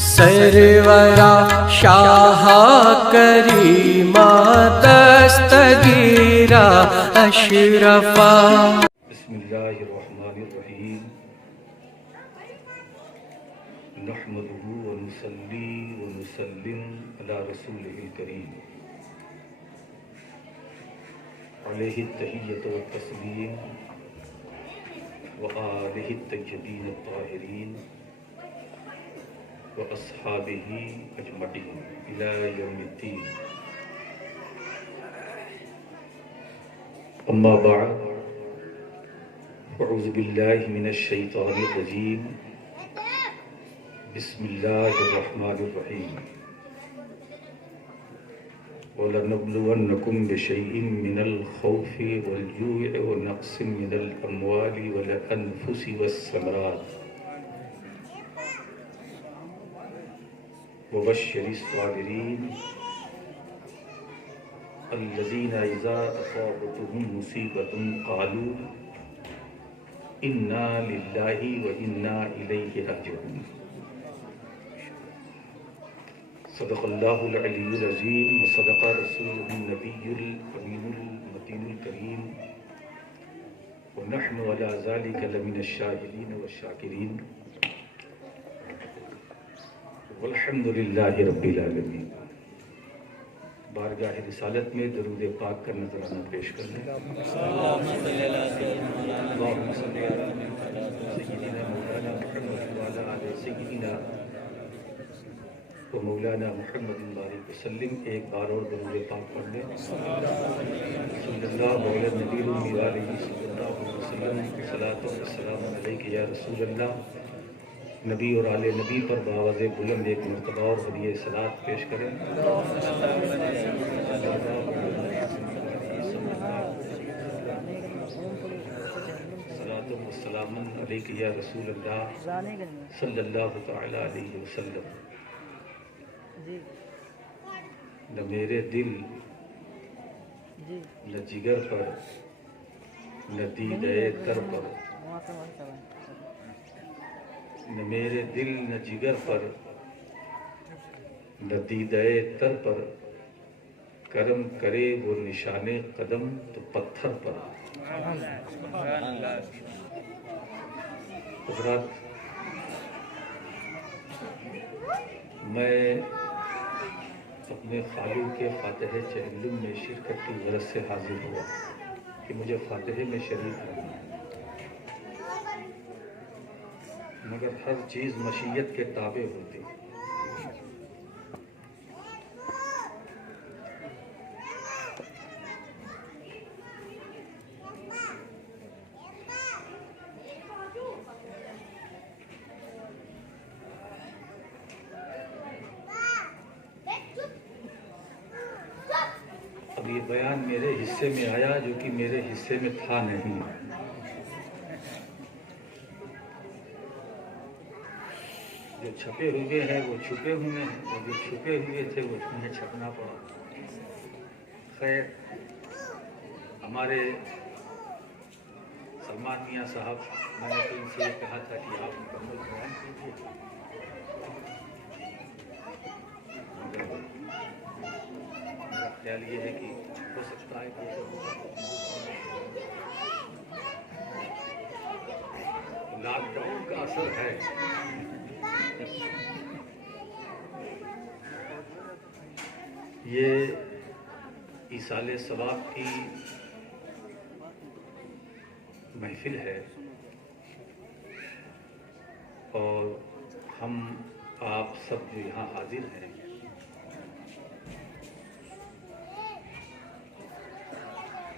سرورا شاہ کریما دستگیرا اشرفا. بسم اللہ الرحمن الرحیم. نحمده ونصلی ونسلم علی رسولہ الکریم علیہ التحیۃ والتسلیم وآلہ الطیبین الطاہرین واصحابہ اجمعین الی یوم الدین. اما بعد اعوذ باللہ من الشیطان الرجیم. بسم اللہ الرحمن الرحیم. وَلَنَبْلُوَنَّكُمْ بِشَيْءٍ مِّنَ الْخَوْفِ وَالْجُوعِ وَنَقْصٍ مِّنَ الْأَمْوَالِ وَالْأَنفُسِ وَالثَّمَرَاتِ وَبَشِّرِ الصَّابِرِينَ الَّذِينَ إِذَا أَصَابَتْهُمْ مُصِيبَةٌ قَالُوا إِنَّا لِلَّهِ وَإِنَّا إِلَيْهِ رَاجِعُونَ. صدق اللہ العلی العظیم وصدق رسولہ النبی الامین المتین الکریم ونحن علی ذلک لمن الشاہدین والشاکرین والحمد للہ رب العالمین. بارگاہ رسالت میں درود پاک کا نذرانہ پیش کر لیں. اللہم صلی علی سیدنا مولانا محمد وعلی آل سیدنا و مولانا محمد بارک وسلم. ایک بار اور درود پاک پڑھ لیں. صلی اللہ علیہ نبی المی علیہ صلی اللہ علیہ وسلم. صلاۃ و سلام علیک یا رسول اللہ. نبی اور آل نبی پر بآواز بلند ایک مرتبہ اور ہدیہ صلاۃ پیش کریں. صلاۃ و سلام علیک یا رسول اللہ صلی اللہ تعالی علیہ وسلم. نہ میرے دل نہ جگر پر نہ دیدے تر پر. نہ میرے دل نہ جگر پر نہ دیدے تر پر. کرم کرے وہ نشان قدم تو پتھر پر. حضرات، میں اپنے خالق کے فاتحہ چہلم میں شرکت کی غرض سے حاضر ہوا کہ مجھے فاتحہ میں شریک ہونا، مگر ہر چیز مشیت کے تابع ہوتی. اب یہ بیان میرے حصے میں آیا جو کہ میرے حصے میں تھا نہیں. جو چھپے ہوئے ہیں وہ چھپے ہوئے ہیں، اور جو چھپے ہوئے تھے وہ انہیں چھپنا پڑا. خیر، ہمارے سلمان میاں صاحب، میں نے تو ان سے یہ کہا تھا کہ آپ مکمل بیان کیجیے. میرا خیال یہ ہے کہ ہو سکتا ہے کہ لاک ڈاؤن کا اثر ہے. یہ ایصال ثواب کی محفل ہے اور ہم آپ سب جو یہاں حاضر ہیں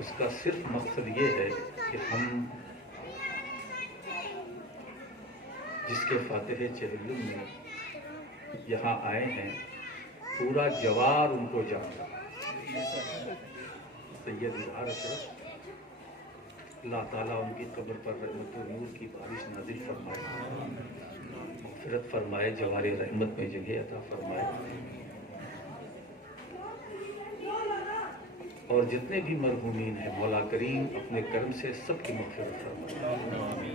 اس کا صرف مقصد یہ ہے کہ ہم جس کے فاتحہ چہلم میں یہاں آئے ہیں پورا جوار ان کو جانتا. سید اظہار اشرف، اللہ تعالیٰ ان کی قبر پر رحمت و نور کی بارش نازل فرمائے، مغفرت فرمائے، جوار رحمت میں جگہ عطا فرمائے. اور جتنے بھی مرحومین ہیں مولا کریم اپنے کرم سے سب کی مغفرت فرمائے.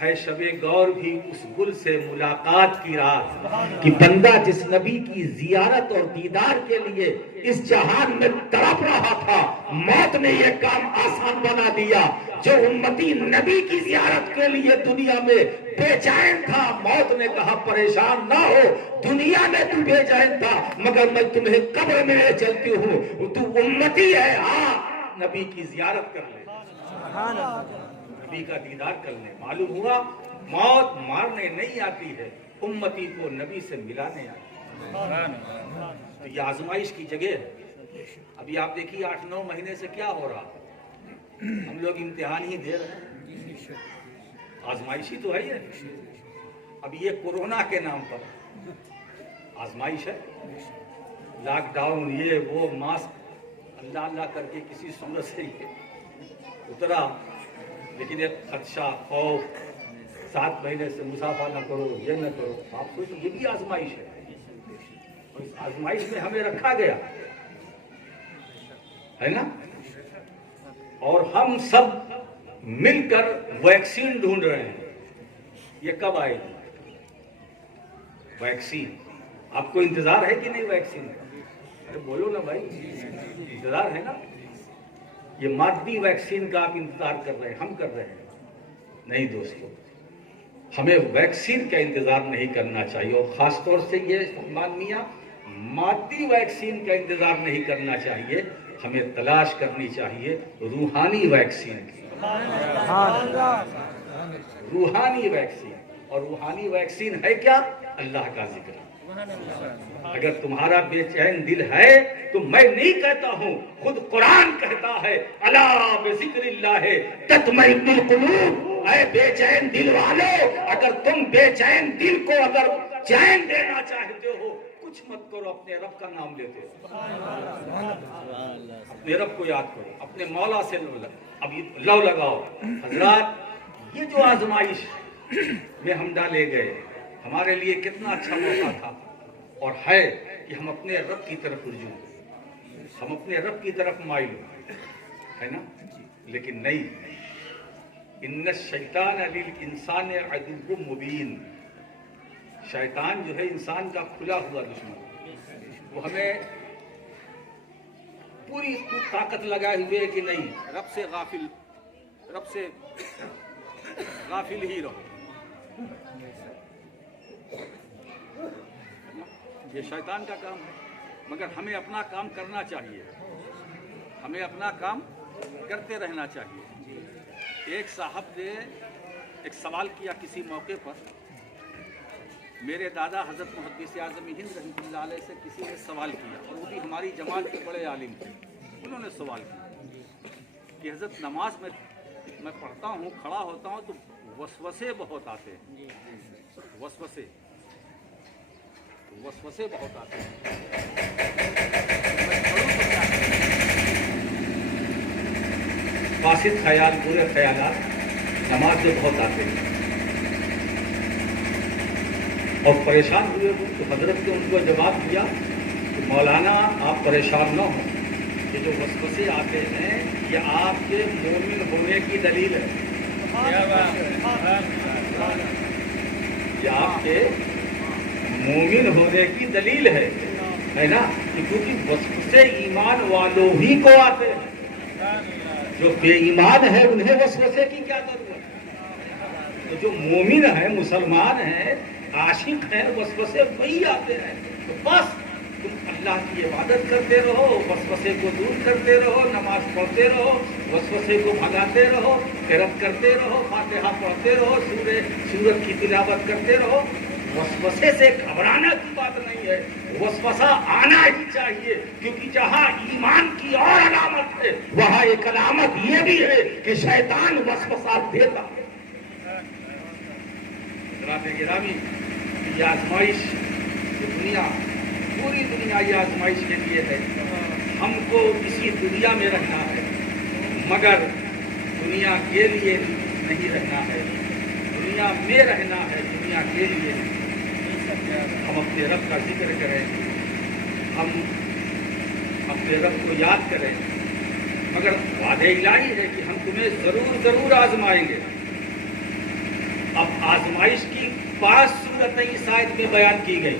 ہے شب گور بھی اس گل سے ملاقات کی رات کہ بندہ جس نبی کی زیارت اور دیدار کے لیے اس جہان میں تڑپ رہا تھا، موت نے یہ کام آسان بنا دیا۔ جو امتی نبی کی زیارت کے لیے دنیا میں بے چین تھا، موت نے کہا پریشان نہ ہو، دنیا میں تو بے چین تھا مگر میں تمہیں قبر میں لے چلتی ہوں، تو امتی ہے، ہاں نبی کی زیارت کر لے، نبی کا دیدار کرنے۔ معلوم ہوا موت مارنے نہیں آتی ہے، امتی کو نبی سے ملانے آتی ہے۔ تو یہ آزمائش کی جگہ ہے۔ ابھی آپ دیکھیے 8-9 مہینے سے کیا ہو رہا، ہم لوگ امتحان ہی دے رہے ہیں، آزمائش ہی تو ہے یہ۔ اب یہ کورونا کے نام پر آزمائش ہے، لاک ڈاؤن، یہ وہ، ماسک، اللہ اللہ کر کے کسی صورت سے یہ اترا، لیکن ایک خدشہ، خوف، 7 مہینے سے مسافہ نہ کرو، یہ نہ کرو، آپ کو تو یہ بھی آزمائش ہے، اور اس آزمائش میں ہمیں رکھا گیا ہے نا۔ اور ہم سب مل کر ویکسین ڈھونڈ رہے ہیں، یہ کب آئے گی ویکسین؟ آپ کو انتظار ہے کہ نہیں ویکسین کا؟ ارے بولو نا بھائی، انتظار ہے نا؟ یہ مادی ویکسین کا آپ انتظار کر رہے ہیں، ہم کر رہے ہیں؟ نہیں دوستو، ہمیں ویکسین کا انتظار نہیں کرنا چاہیے، اور خاص طور سے یہ سلمان میاں مادی ویکسین کا انتظار نہیں کرنا چاہیے، ہمیں تلاش کرنی چاہیے روحانی ویکسین کی، روحانی ویکسین۔ اور روحانی ویکسین ہے کیا؟ اللہ کا ذکر۔ اگر تمہارا بے چین دل ہے تو میں نہیں کہتا ہوں، خود قرآن کہتا ہے، الا بذکر اللہ تطمئن القلوب۔ اے بے چین دل والو، اگر تم بے چین دل کو اگر چین دینا چاہتے ہو، کچھ مت کرو، اپنے رب کا نام لیتے ہو، اپنے رب کو یاد کرو، اپنے مولا سے اب لو لگاؤ۔ حضرات، یہ جو آزمائش میں ہم ڈالے گئے، ہمارے لیے کتنا اچھا موقع تھا، اور ہے کہ ہم اپنے رب کی طرف رجوع کریں، ہم اپنے رب کی طرف مائل ہوں، ہے نا؟ لیکن نہیں، ان الشیطان للانسان عدو مبین، شیطان جو ہے انسان کا کھلا ہوا دشمن، وہ ہمیں پوری طاقت لگائے ہوئے کہ نہیں، رب سے غافل ہی رہو۔ یہ شیطان کا کام ہے، مگر ہمیں اپنا کام کرنا چاہیے، ہمیں اپنا کام کرتے رہنا چاہیے۔ ایک صاحب نے ایک سوال کیا کسی موقع پر، میرے دادا حضرت محدث اعظم ہند رحمۃ اللہ علیہ سے کسی نے سوال کیا، اور وہ بھی ہماری جماعت کے بڑے عالم تھے۔ انہوں نے سوال کیا کہ حضرت نماز میں پڑھتا ہوں، کھڑا ہوتا ہوں تو وسوسے بہت آتے ہیں، وسوسے بہت آتے ہیں، فاسد خیال، برے خیالات نماز میں بہت آتے ہیں، اور پریشان ہوئے وہ، تو حضرت نے ان کو جواب دیا کہ مولانا آپ پریشان نہ ہوں، یہ جو وسوسے آتے ہیں یہ آپ کے مومن ہونے کی دلیل ہے، یہ آپ کے مومن ہونے کی دلیل ہے نا؟ کیونکہ وسوسے ایمان والوں ہی کو آتے ہیں، جو بے ایمان ہے انہیں وسوسے کی کیا ضرورت؟ تو جو مومن ہے، مسلمان ہیں، عاشق ہیں، وسوسے وہی آتے ہیں۔ تو بس تم اللہ کی عبادت کرتے رہو، وسوسے کو دور کرتے رہو، نماز پڑھتے رہو، وسوسے کو بھگاتے رہو، قرأت کرتے رہو، فاتحہ پڑھتے رہو، سورت کی تلاوت کرتے رہو۔ وسوسے سے گھبرانا کی بات نہیں ہے، وسوسہ آنا ہی چاہیے، کیونکہ جہاں ایمان کی اور علامت ہے وہاں ایک علامت یہ بھی ہے کہ شیطان وسوسہ دیتا ہے۔ حضرات گرامی، یہ آزمائش دنیا، پوری دنیا یہ آزمائش کے لیے ہے۔ ہم کو اسی دنیا میں رہنا ہے، مگر دنیا کے لیے نہیں رہنا ہے، دنیا میں رہنا ہے، دنیا کے لیے۔ ہم اپنے رب کا ذکر کریں، ہم اپنے رب کو یاد کریں، مگر وعدہ الہی ہے کہ ہم تمہیں ضرور آزمائیں گے، اب آزمائش کی 5 صورتیں اس آیت میں بیان کی گئی،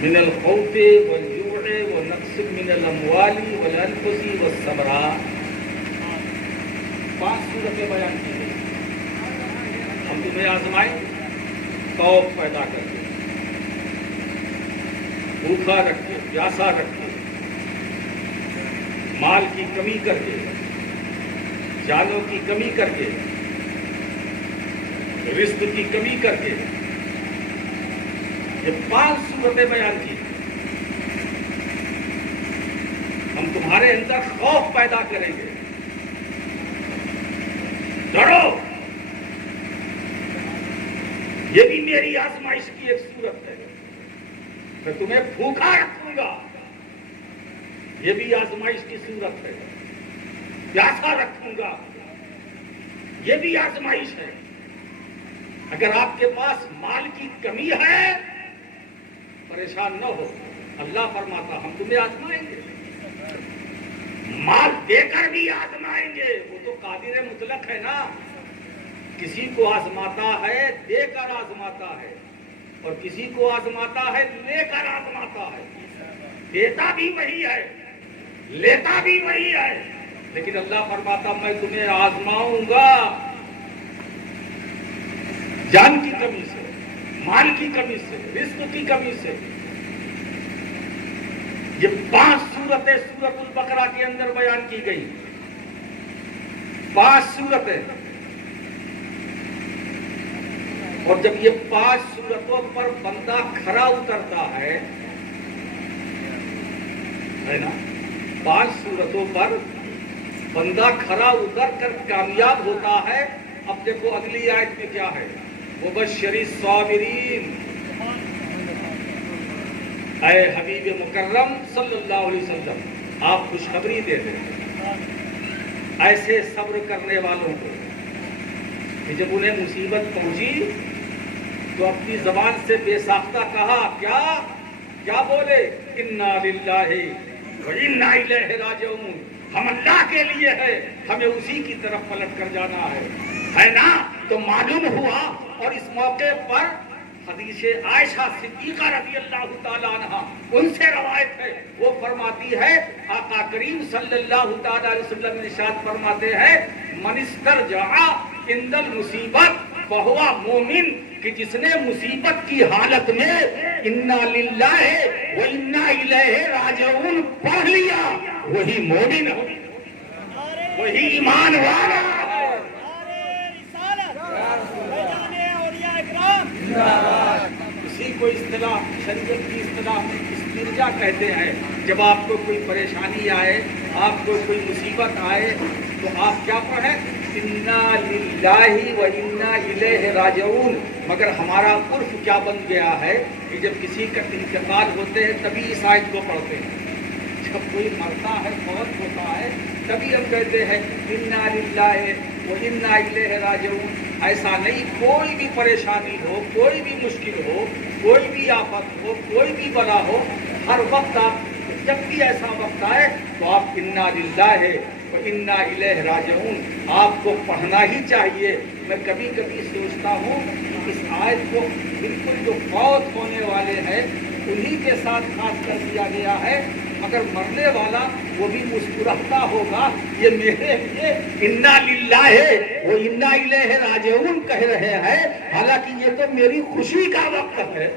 من الخوف والجوع ونقص من الاموال والانفس والثمرات، 5 صورتیں بیان کی گئی۔ ہم تمہیں آزمائیں، خوف پیدا کر کے، بھوکا رکھ کے، پیاسا رکھ کے، مال کی کمی کر کے، جانوں کی کمی کر کے، رزق کی کمی کر کے، یہ 5 صورتیں بیان کی۔ ہم تمہارے اندر خوف پیدا کریں گے، ڈرو، یہ بھی میری آزمائش کی ایک صورت ہے، میں تمہیں بھوکا رکھوں گا، یہ بھی آزمائش کی صورت ہے، پیاسا رکھوں گا، یہ بھی آزمائش ہے۔ اگر آپ کے پاس مال کی کمی ہے پریشان نہ ہو، اللہ فرماتا ہم تمہیں آزمائیں گے، مال دے کر بھی آزمائیں گے، وہ تو قادر مطلق ہے نا، کسی کو آزماتا ہے دے کر آزماتا ہے، اور کسی کو آزماتا ہے لے کر آزماتا ہے، دیتا بھی وہی ہے لیتا بھی وہی ہے، لیکن اللہ فرماتا میں تمہیں آزماؤں گا جان کی کمی سے، مال کی کمی سے، رزق کی کمی سے۔ یہ 5 صورتیں سورۃ البقرہ کے اندر بیان کی گئی، 5 صورتیں، اور جب یہ 5 صورتوں پر بندہ کھرا اترتا ہے نا، 5 صورتوں پر بندہ کھرا اتر کر کامیاب ہوتا ہے۔ اب دیکھو اگلی آیت میں کیا ہے، وبشر الصابرین، اے حبیب مکرم صلی اللہ علیہ وسلم آپ خوشخبری دے دیں ایسے صبر کرنے والوں کو کہ جب انہیں مصیبت پہنچی تو اپنی زبان سے بے ساختہ کہا، کیا بولے، انا للہ و انا الیہ راجعون، ہم اللہ کے لیے ہے، ہمیں اسی کی طرف پلٹ کر جانا ہے نا۔ تو معلوم ہوا، اور اس موقع پر حدیث عائشہ صدیقہ رضی اللہ تعالیٰ عنہ ان سے روایت ہے، وہ فرماتی ہے آقا کریم صلی اللہ تعالیٰ علیہ وسلم ارشاد فرماتے ہیں، من استرجع عند المصیبت فہو مومن، کہ جس نے مصیبت کی حالت میں انا للہ و انا الیہ راجعون پڑھ لیا، وہی مومن ہے، وہی ایمان والا ہے۔ اسی کو اصطلاح، شریعت کی اصطلاح میں استرجاع کہتے ہیں۔ جب آپ کو کوئی پریشانی آئے، آپ کو کوئی مصیبت آئے تو آپ کیا پڑھیں، انا للہ و انا الیہ راجعون۔ مگر ہمارا عرف کیا بن گیا ہے کہ جب کسی کا انتقال ہوتے ہیں تبھی اس آیت کو پڑھتے ہیں، جب کوئی مرتا ہے، فوت ہوتا ہے، تبھی ہم کہتے ہیں انا للہ و انا الیہ راجعون۔ ایسا نہیں، کوئی بھی پریشانی ہو، کوئی بھی مشکل ہو، کوئی بھی آفت ہو، کوئی بھی بلا ہو، ہر وقت آپ جب بھی ایسا وقت آئے تو آپ انا للہ و انا الیہ راجعون آپ کو پڑھنا ہی چاہیے۔ میں کبھی کبھی سوچتا ہوں کہ اس آیت کو بالکل جو فوت ہونے والے ہیں انہی کے ساتھ خاص کر دیا گیا ہے، مگر مرنے والا وہ بھی مسکراتا ہوگا، یہ میرے لیے انا للہ و انا الیہ راجعون کہہ رہے ہیں، حالانکہ یہ تو میری خوشی کا وقت ہے،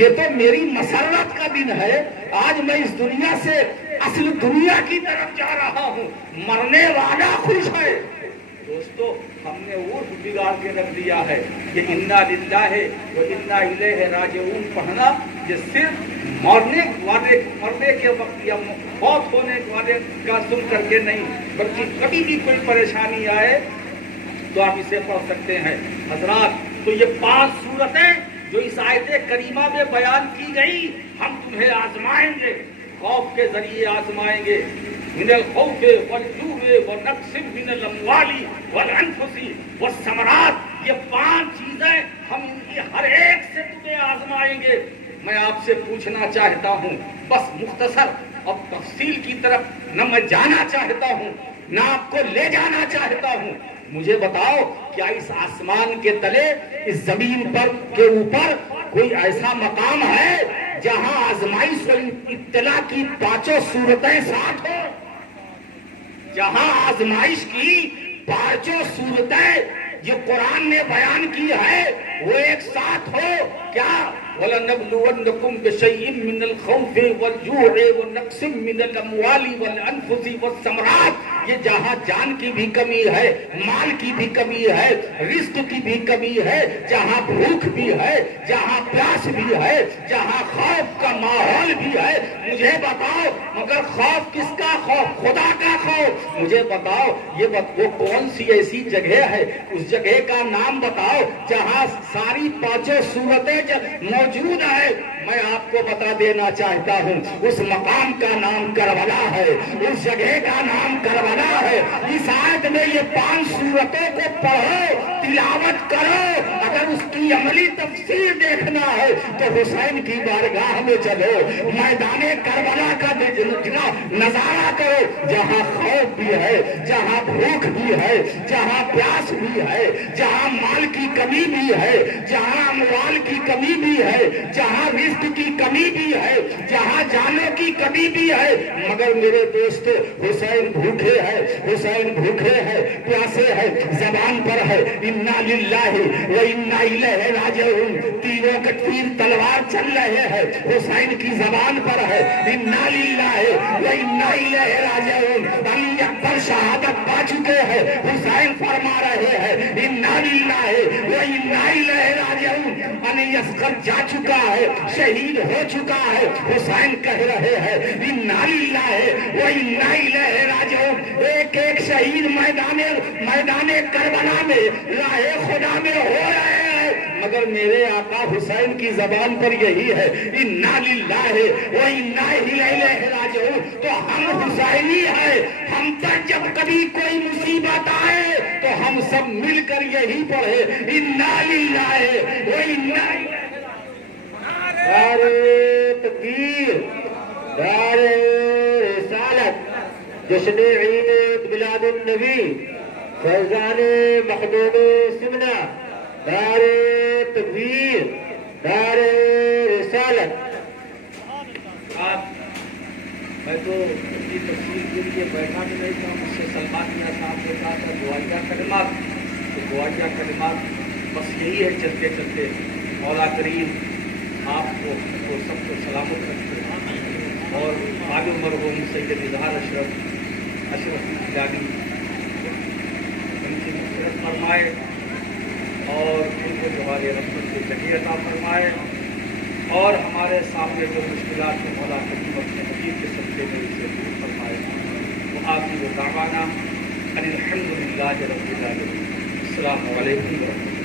یہ تو میری مسرت کا دن ہے۔ آج میں اس دنیا سے اصل دنیا کی طرف جا رہا ہوں، مرنے والا خوش ہے۔ دوستو، ہم نے عرف بگاڑ کے رکھ دیا ہے کہ انا للہ و انا الیہ راجعون پڑھنا یہ صرف مرنے کے وقت یا موت ہونے والے کا سن کر کے نہیں، بلکہ کبھی بھی کوئی پریشانی آئے تو آپ اسے پڑھ سکتے ہیں۔ حضرات، تو یہ 5 صورتیں جو اس آیت کریمہ میں بیان کی گئی، ہم تمہیں آزمائیں گے، خوف کے ذریعے آزمائیں گے، من الخوف والجوع ونقص من الاموال والانفس والثمرات، یہ 5 چیزیں ہم ان کی ہر ایک سے تمہیں آزمائیں گے۔ میں آپ سے پوچھنا چاہتا ہوں، بس مختصر اور تفصیل کی طرف نہ میں جانا چاہتا ہوں، نہ آپ کو لے جانا چاہتا ہوں، مجھے بتاؤ کیا اس آسمان کے تلے اس زمین پر کے اوپر کوئی ایسا مقام ہے جہاں آزمائش و ابتلا کی پانچوں صورتیں ساتھ ہو؟ جہاں آزمائش کی پانچوں صورتیں جو قرآن نے بیان کی ہے وہ ایک ساتھ ہو کیا؟ وَلَنَبْلُوَنَّكُمْ بِشَيْءٍ مِّنَ الْخَوْفِ وَالْجُوعِ وَنَقْصٍ مِّنَ الْأَمْوَالِ وَالْأَنفُسِ وَالثَّمَرَاتِ، یہ جہاں جان کی بھی کمی ہے، مال کی بھی کمی ہے، رزق کی بھی کمی ہے، جہاں بھوک بھی ہے، جہاں پیاس بھی ہے، جہاں خوف کا ماحول بھی ہے، مجھے بتاؤ مگر خوف کس کا خوف؟ خدا کا خوف۔ مجھے بتاؤ وہ کون سی ایسی جگہ ہے، اس جگہ کا نام بتاؤ جہاں ساری پانچوں صورتیں موجود ہے۔ میں آپ کو بتا دینا چاہتا ہوں اس مقام کا نام کربلا ہے، اس جگہ کا نام کربلا ہے۔ اس آیت میں یہ 5 صورتوں کو پڑھو، تلاوت کرو، اگر اس کی عملی تفسیر دیکھنا ہے تو حسین کی بارگاہ میں چلو، میدان کربلا کا نظارہ کرو، جہاں خوف بھی ہے، جہاں بھوک بھی ہے، جہاں پیاس بھی ہے، جہاں مال کی کمی بھی ہے، جہاں اموال کی کمی بھی ہے، جہاں رزق کی کمی بھی ہے، جہاں جانوں کی کمی بھی ہے، مگر میرے دوست حسین بھوکے ہے، حسین بھوکے ہے، پیاسے ہے، زبان پر ہے انا للہ و انا الیہ راجعون، تینوں کا تیر تلوار چل رہے ہیں، حسین کی زبان پر ہے انا للہ و انا الیہ راجعون، علی اکبر شہادت پا چکے ہیں، حسین فرما رہے ہیں انا للہ و انا الیہ راجعون، علی اصغر جا چکا ہے، شہید ہو چکا ہے، حسین کہہ رہے ہیں انا للہ و انا الیہ راجعون۔ ایک ایک شہید میدان کربلا میں راہ خدا میں ہو رہے ہیں، مگر میرے آقا حسین کی زبان پر یہی ہے انا للہ و انا الیہ راجعون۔ تو ہم حسینی ہیں، ہم پر جب کبھی کوئی مصیبت آئے تو ہم سب مل کر یہی پڑھے انا للہ و انا نعرے تکبیر، نعرے رسالت، جشن عید میلاد النبی، فیضان مخدوم سمنا، نعرے تکبیر، نعرے رسالت۔ میں تو اپنی تفصیل کے لیے بیٹھا بھی نہیں تھا، مجھ سے سلمان میاں صاحب نے کہا تھا دعائیہ کلمات، تو دعائیہ کلمات بس یہی ہے چلتے چلتے مولا کریم آپ کو سب کو سلامت رکھے اور آل مرحوم سید اظہار اشرف گیلانی ان کی مغفرت فرمائے اور ان کو جوار رحمت کی جگہ عطا فرمائے، اور ہمارے سامنے جو مشکلات کو مولا کریم اپنے حبیب کے صدقے میں اسے دور فرمائے۔ وہ آخر دعوانا ان الحمد للہ رب العالمین۔ السلام علیکم ورحمۃ اللہ۔